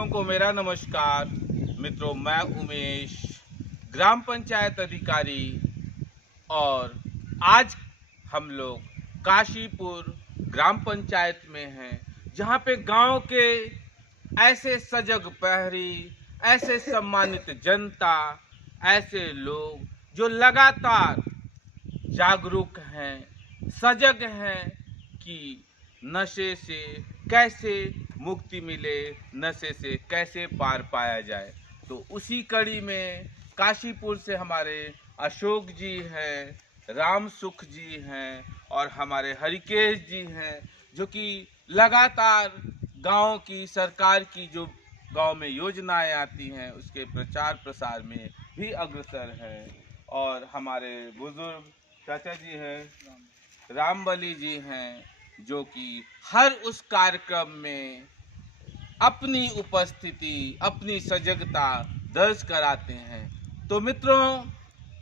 भाइयों को मेरा नमस्कार। मित्रों, मैं उमेश, ग्राम पंचायत अधिकारी, और आज हम लोग काशीपुर ग्राम पंचायत में हैं, जहां पे गांव के ऐसे सजग प्रहरी, ऐसे सम्मानित जनता, ऐसे लोग जो लगातार जागरूक हैं, सजग हैं कि नशे से कैसे मुक्ति मिले, नशे से कैसे पार पाया जाए। तो उसी कड़ी में काशीपुर से हमारे अशोक जी हैं, राम सुख जी हैं और हमारे हरिकेश जी हैं, जो कि लगातार गांव की सरकार की जो गांव में योजनाएं आती हैं उसके प्रचार प्रसार में भी अग्रसर हैं। और हमारे बुजुर्ग चाचा जी हैं, रामबली जी हैं, जो कि हर उस कार्यक्रम में अपनी उपस्थिति, अपनी सजगता दर्ज कराते हैं। तो मित्रों,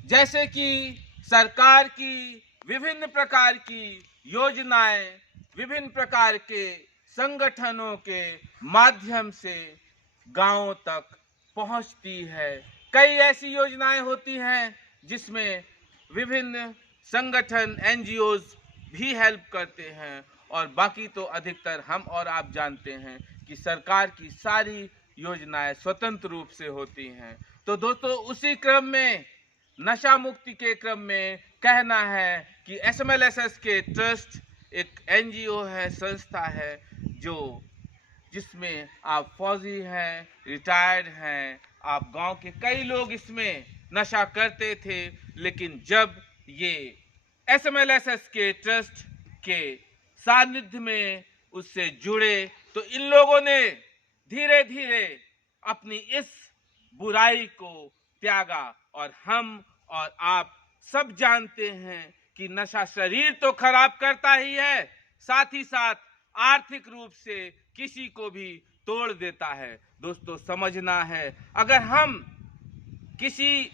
जैसे कि सरकार की विभिन्न प्रकार की योजनाएं विभिन्न प्रकार के संगठनों के माध्यम से गांवों तक पहुंचती है, कई ऐसी योजनाएं होती हैं जिसमें विभिन्न संगठन एनजीओज भी हेल्प करते हैं, और बाकी तो अधिकतर हम और आप जानते हैं कि सरकार की सारी योजनाएं स्वतंत्र रूप से होती हैं। तो दोस्तों, उसी क्रम में नशा मुक्ति के क्रम में कहना है कि SMLSS के ट्रस्ट एक एनजीओ है, संस्था है, जिसमें आप फौजी हैं, रिटायर्ड हैं, आप गांव के कई लोग इसमें नशा करते थे, लेकिन जब ये SMLSS के ट्रस्ट के सानिध्य में उससे जुड़े तो इन लोगों ने धीरे धीरे अपनी इस बुराई को त्यागा। और हम और आप सब जानते हैं कि नशा शरीर तो खराब करता ही है, साथ ही साथ आर्थिक रूप से किसी को भी तोड़ देता है। दोस्तों, समझना है, अगर हम किसी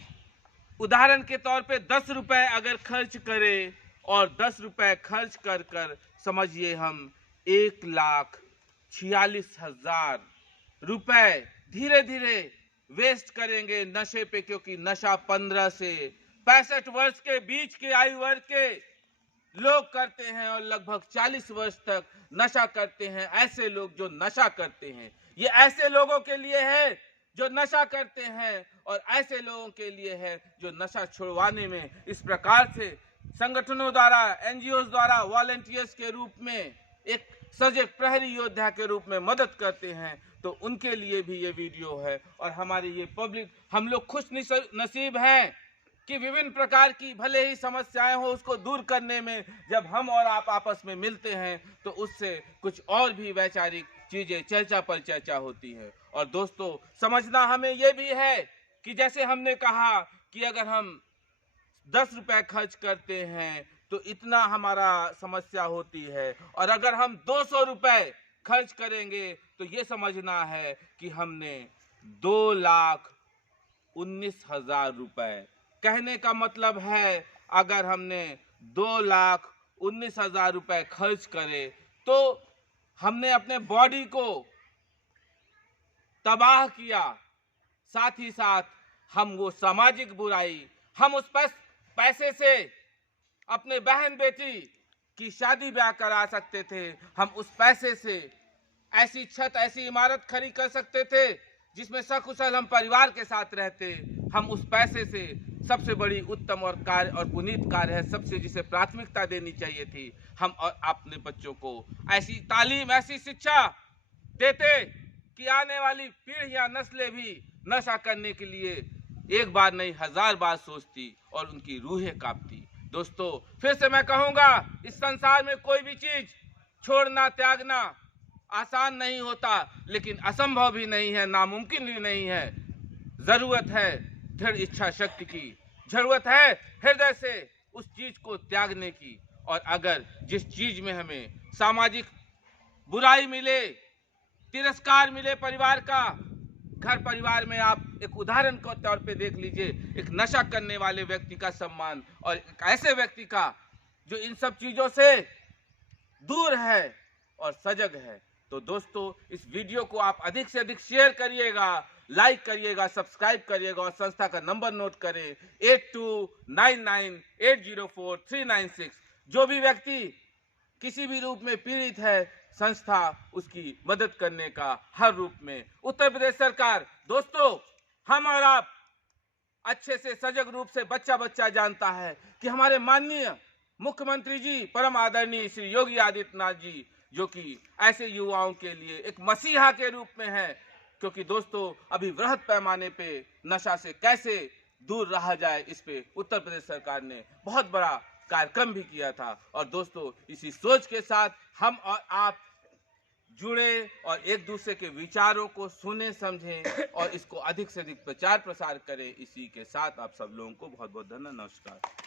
उदाहरण के तौर पे 10 रुपए अगर खर्च करें और 10 रुपए खर्च कर कर समझिए हम 1,46,000 रुपए धीरे धीरे वेस्ट करेंगे नशे पे, क्योंकि नशा 15 से 65 वर्ष के बीच के आयु वर्ग के लोग करते हैं और लगभग 40 वर्ष तक नशा करते हैं। ऐसे लोग जो नशा करते हैं, ये ऐसे लोगों के लिए है जो नशा करते हैं, और ऐसे लोगों के लिए है जो नशा छुड़वाने में इस प्रकार से संगठनों द्वारा, एनजीओज द्वारा वॉलंटियर्स के रूप में, एक सजग प्रहरी योद्धा के रूप में मदद करते हैं। तो उनके लिए भी ये वीडियो है। और हमारी ये पब्लिक, हम लोग खुश नसीब हैं कि विभिन्न प्रकार की भले ही समस्याएं हो, उसको दूर करने में जब हम और आप आपस में मिलते हैं तो उससे कुछ और भी वैचारिक चीजें चर्चा पर चर्चा होती है। और दोस्तों, समझना हमें यह भी है कि जैसे हमने कहा कि अगर हम 10 रुपए खर्च करते हैं तो इतना हमारा समस्या होती है, और अगर हम 200 रुपए खर्च करेंगे तो ये समझना है कि हमने 2,19,000 रुपए, कहने का मतलब है अगर हमने 2,19,000 रुपए खर्च करे तो हमने अपने बॉडी को तबाह किया, साथ ही साथ हम वो सामाजिक बुराई, हम उस पैसे से अपने बहन बेटी की शादी ब्याह करा सकते थे, हम उस पैसे से ऐसी छत, ऐसी इमारत खड़ी कर सकते थे जिसमें सकुशल हम परिवार के साथ रहते। हम उस पैसे से सबसे बड़ी उत्तम और कार्य और पुनीत कार्य है, सबसे जिसे प्राथमिकता देनी चाहिए थी, हम और अपने बच्चों को ऐसी तालीम, ऐसी शिक्षा देते कि आने वाली पीढ़ियां, नस्लें भी नशा करने के लिए एक बार नहीं 1000 बार सोचती और उनकी रूहें कांपती। दोस्तों, फिर से मैं कहूंगा, इस संसार में कोई भी चीज छोड़ना, त्यागना आसान नहीं होता, लेकिन असंभव भी नहीं है, नामुमकिन भी नहीं है। जरूरत है दृढ़ इच्छा शक्ति की, जरूरत है हृदय से उस चीज को त्यागने की। और अगर जिस चीज में हमें सामाजिक बुराई मिले, तिरस्कार मिले परिवार का, घर परिवार में आप एक उदाहरण के तौर पे देख लीजिए, एक नशा करने वाले व्यक्ति का सम्मान और एक ऐसे व्यक्ति का जो इन सब चीजों से दूर है और सजग है, तो दोस्तों, इस वीडियो को आप अधिक से अधिक शेयर करिएगा, लाइक करिएगा, सब्सक्राइब करिएगा और संस्था का नंबर नोट करें 8299804396। जो भी व्यक्ति किसी भी रूप में पीड़ित है, संस्था उसकी मदद करने का हर रूप में। उत्तर प्रदेश सरकार, दोस्तों, हम और आप अच्छे से सजग रूप से बच्चा बच्चा जानता है कि हमारे माननीय मुख्यमंत्री जी, परम आदरणीय श्री योगी आदित्यनाथ जी, जो कि ऐसे युवाओं के लिए एक मसीहा के रूप में है, क्योंकि दोस्तों अभी वृहद पैमाने पे नशा से कैसे दूर रहा जाए, इस पे उत्तर प्रदेश सरकार ने बहुत बड़ा कार्यक्रम भी किया था। और दोस्तों, इसी सोच के साथ हम और आप जुड़े और एक दूसरे के विचारों को सुने, समझें और इसको अधिक से अधिक प्रचार प्रसार करें। इसी के साथ आप सब लोगों को बहुत बहुत धन्यवाद। नमस्कार।